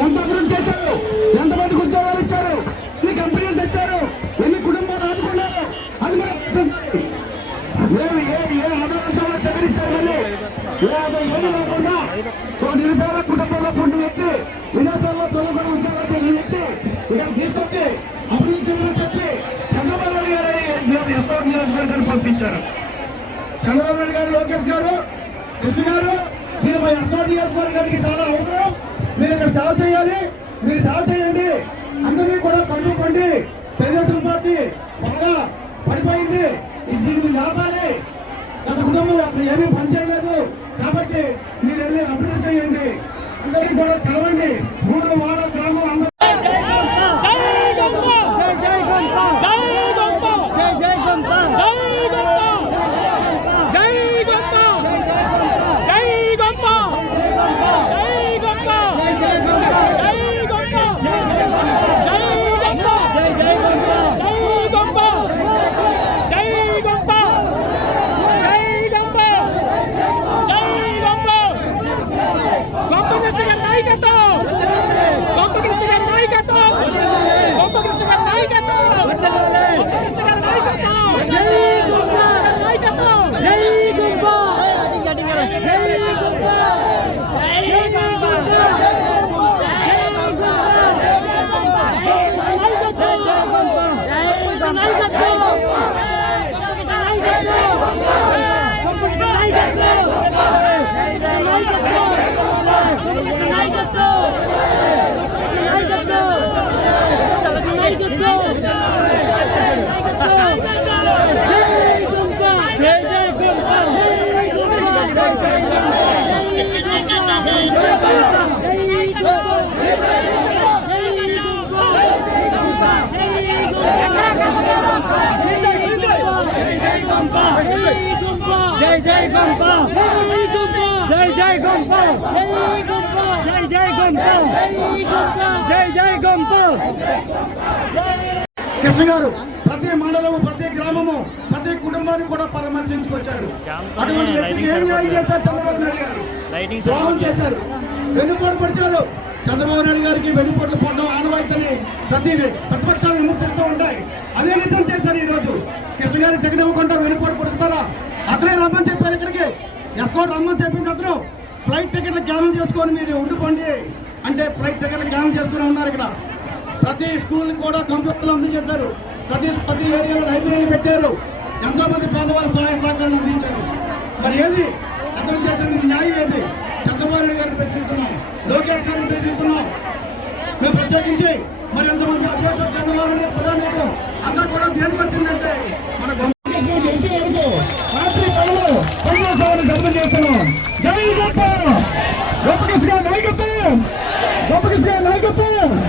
ఎంత అభివృద్ధి చేశారు? ఎంతమందికి ఉద్యోగాలు ఇచ్చారు? ఎన్ని కంపెనీలు తెచ్చారు? ఎన్ని కుటుంబాలు ఆదుకున్నారు? అది మనం ప్రశ్నించాలి. ఏమి ఏ ఏ ఆదర్శాలు ప్రకటించారు మళ్ళీ? ఏ ఆదాయం ఏమి ఒక నిరుపేద కుటుంబంలో పుట్టిన వ్యక్తి విదేశాల్లో చదువుకున్న ఉద్యోగాలు చేసిన వ్యక్తి ఇక్కడ తీసుకొచ్చి అభివృద్ధి చేసిన చెప్పి చంద్రబాబు నాయుడు గారు ఎంతో నియోజకవర్గాన్ని పంపించారు. చంద్రబాబు నాయుడు గారు లోకేష్ గారు కృష్ణ గారు మీరు మా ఎస్ఆర్ నియోజకవర్గానికి చాలా అవసరం. మీరు ఇక్కడ సేవ చేయాలి. మీరు సేవ చేయండి. అందరినీ కూడా కనుక్కోండి తెలుగుదేశం పార్టీ బాగా పడిపోయింది. దీన్ని నిలపాలి గత కుటుంబం అసలు ఏమీ పని చేయలేదు. కాబట్టి మీరు వెళ్ళి అభివృద్ధి చేయండి. అందరినీ కూడా కలవండి. ఊరు వాడ గ్రామం అందరూ Jai Gumpa Jai Gumpa జై జై గంప కృష్ణ గారు ప్రతి మండలము ప్రతి గ్రామము ప్రతి కుటుంబాన్ని కూడా పరామర్శించుకొచ్చారు. అటువంటి వ్యక్తికి ఏం న్యాయం చేశారు చంద్రబాబు నాయుడు గారు? ద్రోహం చేశారు. వెన్నుపోటు పొడిచారు. చంద్రబాబు నాయుడు గారికి వెన్నుపోట్లు పోవడం ఆనవాయితని ప్రతి ప్రతిపక్షాలు విమర్శిస్తూ ఉంటాయి. అదే నిజం చేశారు ఈ రోజు కృష్ణ గారి టికెట్ ఇవ్వకుండా వెన్నుపోటు పొడుస్తారా? అతనే రమ్మని చెప్పారు ఇక్కడికి. ఎస్కోట్ రమ్మని చెప్పింది అతను. ఫ్లైట్ టికెట్లు క్యాన్సిల్ చేసుకొని మీరు ఉండిపోండి. అంటే ఫ్లైట్ టికెట్లు క్యాన్సిల్ చేసుకుని ఉన్నారు ఇక్కడ ప్రతి స్కూల్ కూడా కంప్యూటర్లు అందజేశారు ప్రతి ప్రతి ఏరియాలో లైబ్రరీలు పెట్టారు ఎంతోమంది పేదవాళ్ళ సహాయ సహకారాలు అందించారు మరి ఏది అతను చేసిన న్యాయం ఏది చంద్రబాబు నాయుడు గారిని ప్రశ్నిస్తున్నాం లోకేష్ గారిని ప్రశ్నిస్తున్నాం మేము ప్రత్యేకించి మరి ఎంతమంది అసోసియేషన్ చంద్రబాబు నాయుడు గారి అంతా కూడా దేనికి వచ్చిందంటే మన రాత్రి పనులు పనిచేస్తామని చేస్తున్నాం జై నాయకత్వం Pega, pô!